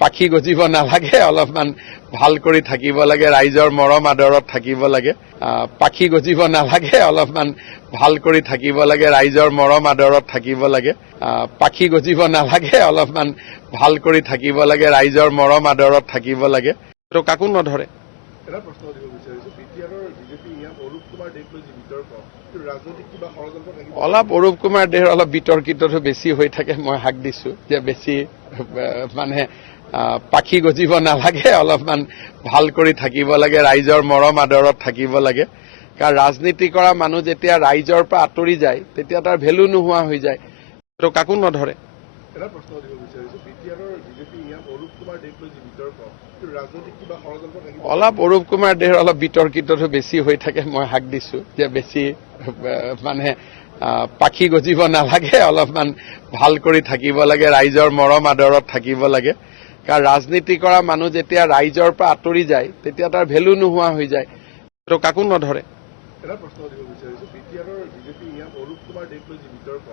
পাখি গজিব নালাগে, অলপমান ভাল কৰি থাকিব লাগে, ৰাইজৰ মৰম আদৰত থাকিব লাগে। পাখি গজিব নালাগে, অলপমান ভাল কৰি থাকিব লাগে, ৰাইজৰ মৰম আদৰত থাকিব লাগে। পাখি গজিব নালাগে, অলপমান ভাল কৰি থাকিব লাগে, ৰাইজৰ মৰম আদৰত থাকিব লাগে। তো কাকো নধৰে। এটা প্ৰশ্ন দিব বিচাৰিছো, বিটিআৰৰ বিজেপি ইয়াত অৰূপ কুমাৰ দেক লৈ যি বিতৰ্ক, ৰাজনৈতিক কিবা ষড়যন্ত্ৰ থাকিব? অলপ অৰূপ কুমাৰ দেৰ অলপ বিতৰ্কিতটো বেছি হৈ থাকে, মই হাক দিছো যে বেছি মানে পাখি গজিব নালাগে, অলপমান ভাল কৰি থাকিব লাগে, ৰাইজৰ মৰম আদৰত থাকিব লাগে। কাৰণ ৰাজনীতি কৰা মানুহ যেতিয়া ৰাইজৰ পৰা আঁতৰি যায় তেতিয়া তাৰ ভেলু নোহোৱা হৈ যায়। তো কাকো নধৰে। এটা প্ৰশ্ন দিব বিচাৰিছো, বিটিআৰৰ বিজেপি ইয়াত অৰূপ কুমাৰ দেক লৈ যি বিতৰ্ক, ৰাজনৈতিক কিবা ষড়যন্ত্ৰ থাকিব? অলপ অৰূপ কুমাৰ দেৰ অলপ বিতৰ্কিতটো বেছি হৈ থাকে, মই হাক দিছো যে বেছি মানে পাখি গজিব নালাগে, অলপমান ভাল কৰি থাকিব লাগে, ৰাইজৰ মৰম আদৰত থাকিব লাগে। কাৰণ ৰাজনীতি কৰা মানুহ যেতিয়া ৰাইজৰ পৰা আঁতৰি যায় তেতিয়া তাৰ ভেলু নোহোৱা হৈ যায়। তো কাকো নধৰে। এটা প্ৰশ্ন দিব বিচাৰিছো, বিটিআৰৰ বিজেপি ইয়াত অৰূপ কুমাৰ দেক লৈ যি বিতৰ্ক,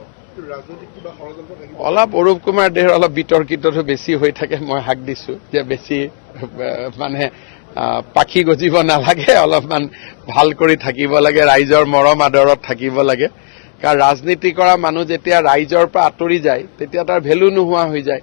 ৰাজনৈতিক কিবা ষড়যন্ত্ৰ থাকিব? অলপ অৰূপ কুমাৰ দেৰ অলপ বিতৰ্কিতটো বেছি হৈ থাকে, মই হাক দিছো যে বেছি পাখি গজিব নালাগে, অলপমান ভাল কৰি থাকিব লাগে, ৰাইজৰ মৰম আদৰত থাকিব লাগে। কাৰণ ৰাজনীতি কৰা মানুহ যেতিয়া ৰাইজৰ পৰা আঁতৰি যায় তেতিয়া তাৰ ভেলু নোহোৱা হৈ যায়। তো কাকো নধৰে। এটা প্ৰশ্ন দিব বিচাৰিছো, বিটিআৰৰ বিজেপি ইয়াত অৰূপ কুমাৰ দেক লৈ যি বিতৰ্ক, ৰাজনৈতিক কিবা ষড়যন্ত্ৰ থাকিব? অলপ অৰূপ কুমাৰ দেৰ অলপ বিতৰ্কিতটো বেছি হৈ থাকে, মই হাক দিছো যে বেছি মানে পাখি গজিব নালাগে, অলপমান ভাল কৰি থাকিব লাগে, ৰাইজৰ মৰম আদৰত থাকিব লাগে। কাৰণ ৰাজনীতি কৰা মানুহ যেতিয়া ৰাইজৰ পৰা আঁতৰি যায় তেতিয়া তাৰ ভেলু নোহোৱা হৈ যায়।